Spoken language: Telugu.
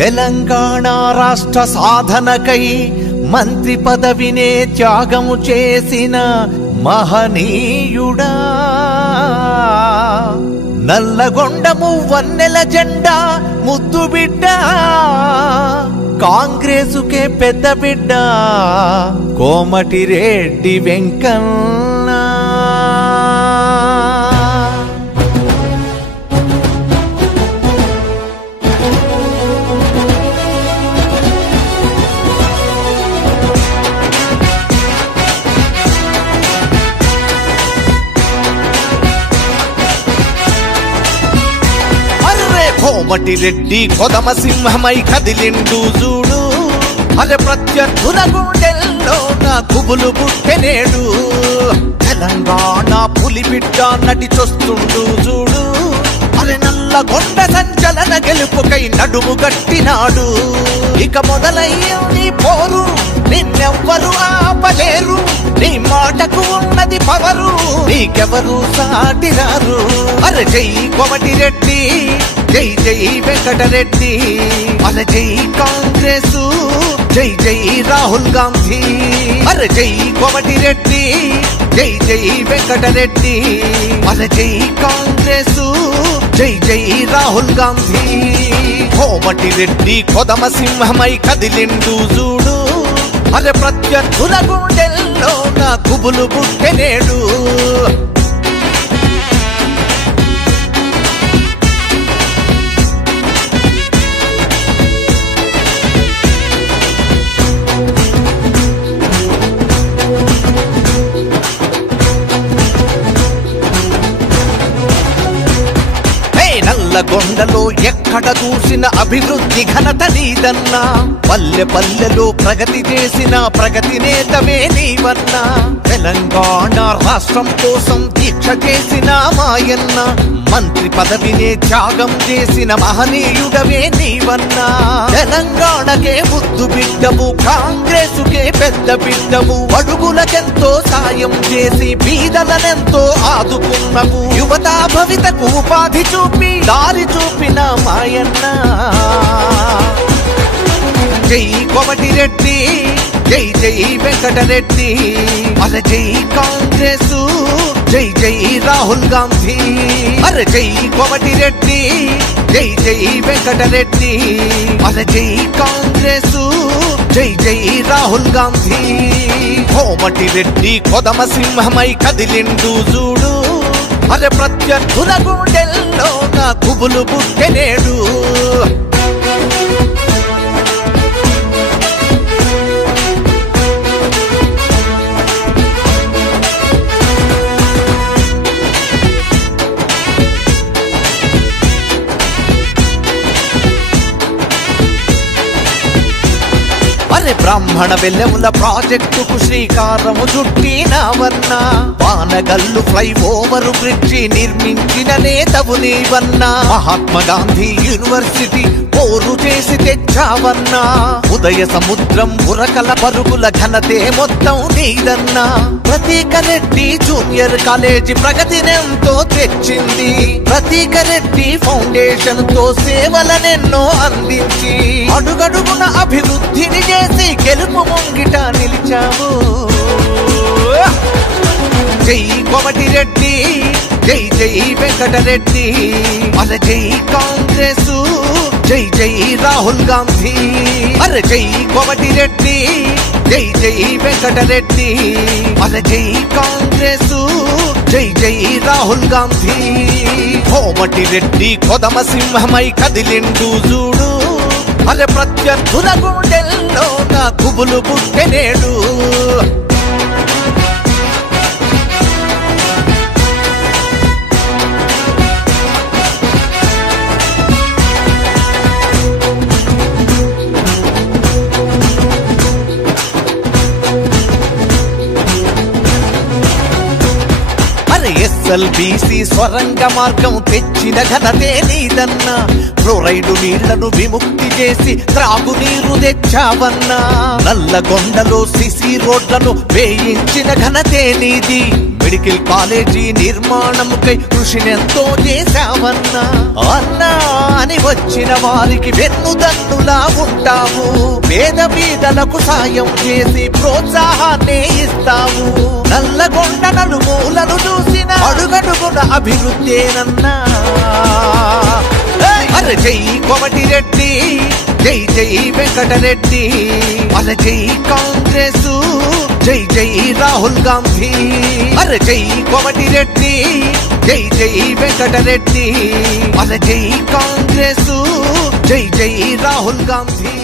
తెలంగాణ రాష్ట్ర సాధనకై మంత్రి పదవినే త్యాగము చేసిన మహనీయుడా. నల్లగొండము వన్నెల జెండా ముద్దు బిడ్డ. కాంగ్రెసుకే పెద్ద బిడ్డ కోమటి రెడ్డి వెంకన్న. కోమటి రెడ్డి కొదమ సింహమై కదిలిండు చూడు. అల ప్రత్యర్థుల గుండెల్లో నా కుబులు పుట్టెనేడు తెలంగాణ పులిబిడ్డ నటిచొస్తుండు చూడు. అరే నల్లగొండ సంచలన గెలుపుకై నడుము గట్టినాడు ఇక మొదలయ్యింది పోరు నిన్నెవ్వరు ఆపలేరు. నీ మాటకు ఉన్నది పవరు నీకెవరు సాటిరారు అరే జై కొమటి రెడ్డి జై జై వెంకటరెడ్డి అరే జై కాంగ్రెస్ జై జై రాహుల్ గాంధీ. అరే జై కొమటి రెడ్డి జై జై వెంకటరెడ్డి అరే జై కాంగ్రెస్ జై జై రాహుల్ గాంధీ. కోమటి రెడ్డి కొదమ సింహమై కదిలిండు చూడు. అరే ప్రత్యర్థుల గుణ నా కుబులు పుట్టెనేడు నల్లగొండలో ఎక్కడ చూసిన అభివృద్ధి ఘనత నీదన్నా? పల్లె పల్లెలో ప్రగతి చేసిన ప్రగతి నేతమే నీవన్నా? తెలంగాణ రాష్ట్రం కోసం దీక్ష చేసిన మాయన్న? మంత్రి పదవినే త్యాగం చేసిన మహనీయుడవే నీవన్నా. తెలంగాణకే ముద్దు బిడ్డవు కాంగ్రెసుకే పెద్ద బిడ్డవు. అడుగులకెంతో సాయం చేసి బీదలనెంతో ఆదుకున్నవు. యువతా భవితకు ఉపాధి చూపి దారి చూపిన మాయన్న. జై కొమటి రెడ్డి జై జై వెంకటరెడ్డి అల జై కాంగ్రెస్ జై జై రాహుల్ గాంధీ. అరే జై కోమటి రెడ్డి జై జై వెంకటరెడ్డి అరే జై కాంగ్రెస్ జై జై రాహుల్ గాంధీ. కోమటి రెడ్డి కొదమ సింహమై కదిలిండు చూడు. అరే ప్రత్యర్థుల గుండెల్లో నా కుబులు పుట్టెనేడు అరే బ్రాహ్మణ వెల్లెముల ప్రాజెక్టుకు శ్రీకారము చుట్టినవన్నా వానగల్లు ఫ్లైఓవర్ బ్రిడ్జి నిర్మించిన నేతవు నీవన్నా. మహాత్మా గాంధీ యూనివర్సిటీ పోరు చేసి తెచ్చావన్నా. ఉదయ సముద్రం ఉరకల పరుగుల ఘనతే మొత్తం నీదన్నా. ప్రతీక రెడ్డి జూనియర్ కాలేజీ ప్రగతినెంతో తెచ్చింది. ప్రతీక రెడ్డి ఫౌండేషన్తో సేవలనెన్నో అందించి. మన అభివృద్ధిని చేసి గెలుపు ముంగిట నిలిచావు జై కొమటి రెడ్డి జై జై వెంకటరెడ్డి మన జై కాంగ్రెస్ జై జై రాహుల్ గాంధీ. అరే జై కొమటి రెడ్డి జై జై వెంకటరెడ్డి మన జై కాంగ్రెస్ జై జై రాహుల్ గాంధీ. కోమటి రెడ్డి కొదమ సింహమై కదిలిండు చూడు. అరే ప్రత్యర్థుల గుండెల్లో నా కుబులు పుట్టెనేడు అరే బీసీ స్వరంగ మార్గం తెచ్చిన ఘనతే నీదన్నా ఫ్లోరైడు నీళ్ళను విముక్తి చేసి త్రాగునీరు తెచ్చావన్నా. నల్లగొండలో సిసి రోడ్లను వేయించిన ఘనతే నీది మెడికల్ కాలేజీ నిర్మాణముకై కృషినెంతో చేశావన్నా. అన్నా అని వచ్చిన వారికి వెన్నుదన్నులా ఉంటావు. పేద బీదలకు సాయం చేసి ప్రోత్సాహాన్ని ఇస్తావు. నల్లగొండ నలుమూలను చూసిన అడుగడుగున అభివృద్ధేనన్నా ఏయ్! జై కోమటి రెడ్డి జై జై వెంకటరెడ్డి అరే జై కాంగ్రెస్ జై జై రాహుల్ గాంధీ. అరే జై కోమటి రెడ్డి జై జై వెంకటరెడ్డి అరే జై కాంగ్రెస్ జై జై రాహుల్ గాంధీ.